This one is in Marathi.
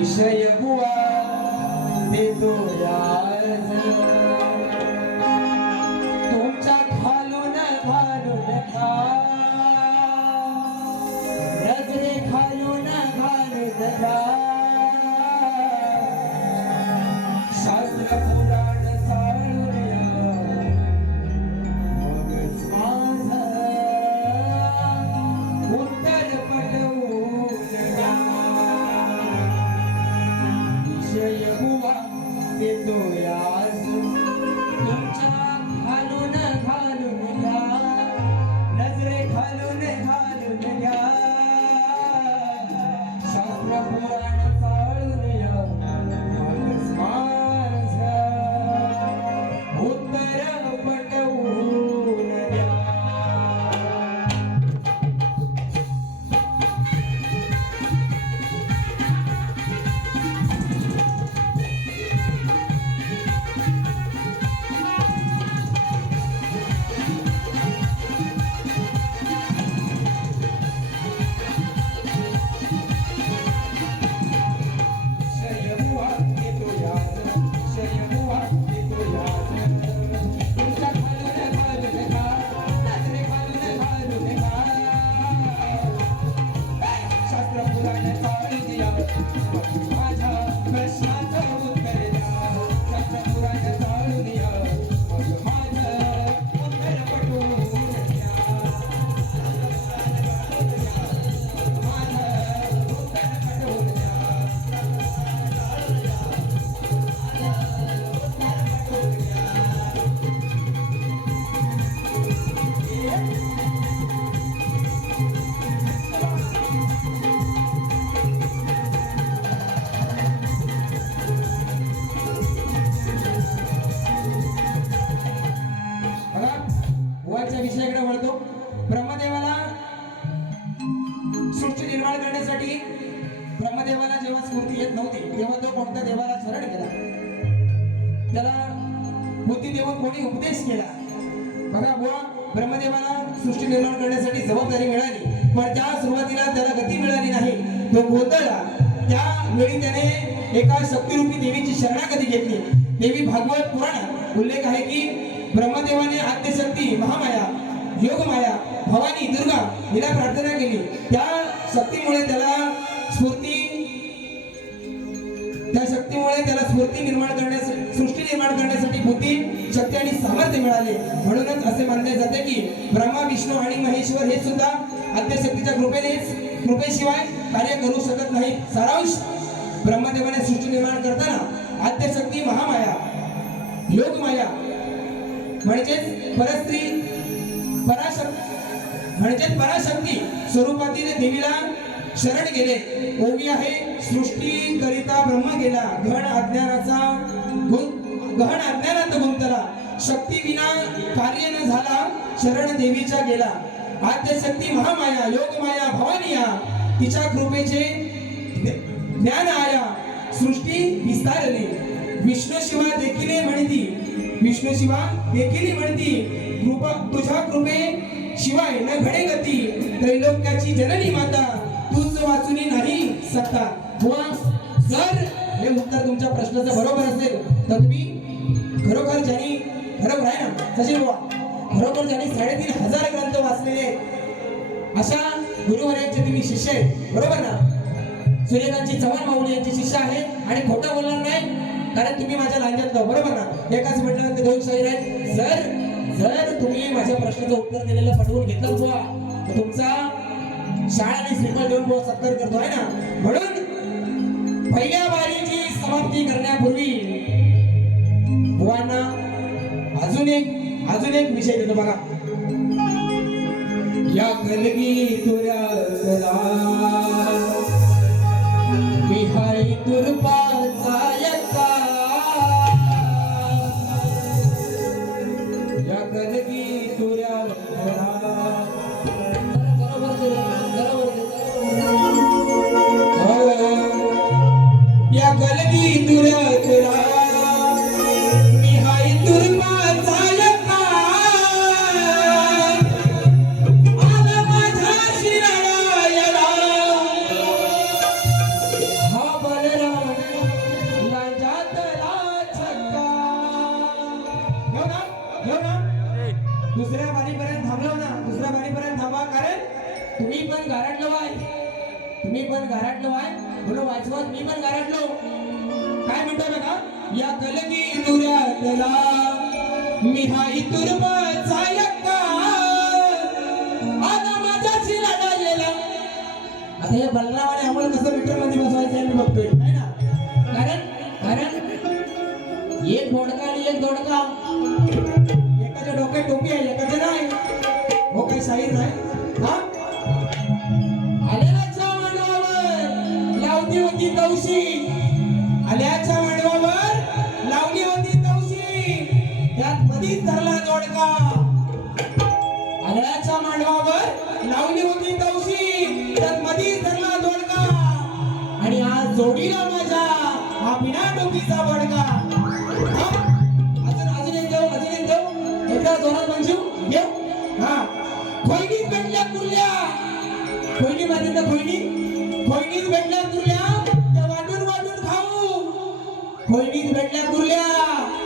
विषय बुवा देतो याज तुमच्या स्मृती येत नव्हती. तेव्हा तो कोणत्या देवाला शरण गेला त्याला बुद्धी देऊन कोणी उपदेश केला? बघा बुवा ब्रह्मदेवाला सृष्टी निर्माण करण्यासाठी जबाबदारी मिळाली. पण त्या सुरुवातीला त्याला गती मिळाली नाही तो गोंधळला. त्यावेळी त्याने एका शक्तिरूपी देवीची शरणागती घेतली. देवी भागवत पुराणात उल्लेख आहे की ब्रह्मदेवाने आद्यशक्ती महामाया योगमाया भवानी दुर्गा हिला प्रार्थना केली. त्या शक्तीमुळे त्याला शक्तीमुळे निर्माण करण्यासाठी सृष्टी निर्माण करण्यासाठी बुद्धी शक्ती आणि सामर्थ्य मिळाले. म्हणूनच असे मानले जाते की ब्रह्मा विष्णू आणि महेश्वर हे सुद्धा आद्यशक्तीच्या कृपेनेच कृपेशिवाय कार्य करू शकत नाही सारांश. ब्रह्मदेवाने सृष्टी निर्माण करताना आद्यशक्ती महामाया योगमाया म्हणजेच परस्त्री पराशक्ती म्हणजेच पराशक्ती स्वरूपातील देवीला शरण गेले. ओवी आहे सृष्टी करिता ब्रह्म गेला. घन अज्ञानाचा गहन अज्ञानात गुंतला शक्ती विना कार्य न झाला शरण देवीचा गेला. आद्यशक्ती महामाया योगमाया भवानिया तिच्या कृपेचे ज्ञान आया. सृष्टी विस्तारली. विष्णू शिवा देखील म्हणती. विष्णू शिवा देखील म्हणती कृपा तुझ्या कृपे शिवाय न घडे गती त्रैलोक्याची जननी माता तूच नाही सत्ता बुवा जर हे उत्तर तुमच्या प्रश्नाचं बरोबर असेल. तर तुम्ही खरोखर ज्यांनी बरोबर आहे ना सचिन बुवा खरोखर ज्यांनी साडेतीन हजार ग्रंथ वाचलेले अशा गुरुवर्यांचे तुम्ही शिष्य आहेत. बरोबर ना? सूर्यकांतची चव्हाण माऊली यांची शिष्य आहे आणि खोटं बोलणार नाही कारण तुम्ही माझ्या लांजात बरोबर ना? एकाच म्हटल्यानंतर दोन शाहीर आहेत. जर जर तुम्ही माझ्या प्रश्नाचं उत्तर दिलेलं पटवून घेतलं बुवा. तर तुमचा शाळा आणि श्रीफळ देऊन बहुत सत्कार करतो आहे ना? म्हणून पहिल्या वारीची समाप्ती करण्यापूर्वी बुवांना अजून एक अजून एक विषय देतो बघा. या कलगी तुऱ्या विहारी तुरपाचा या कलगी तुऱ्या मी पण घरातलो आहे. बोलो वाचवत मी पण घरातलो काय म्हणतो बघा? या कलगी तुऱ्यातला मी हा इतुरबाचा यक्का. आता माझा शिराडा गेला. आता हे बलरावाने कसं मीटरमध्ये बसवायचं आहे मी बघतोय. है ना? कारण कारण एक दोडका आणि एक दोडका. एकाच्या डोक्यात टोपी आहे एकाच्या नाही. हो काही साईज आहे. तवशी. आल्याच्या मांडवावर लावली होती तवशी. त्यात मधीच धरला जोडका. आल्याच्या मांडवावर लावली होती तवशी. त्यात मधीच धरला जोडका. आणि आज जोडीला माझ्या हा बिना टोपीचा बडका हा? अजून अजून एक देऊ अजून एक देऊ. एकदा जोरात म्हणशील? घेऊ हा. खोयनीत भेटल्या कुर्ल्या. खोयनी माहिती तर खोयनी खोयनीत भेटल्या कुर्ल्या. त्या वाटून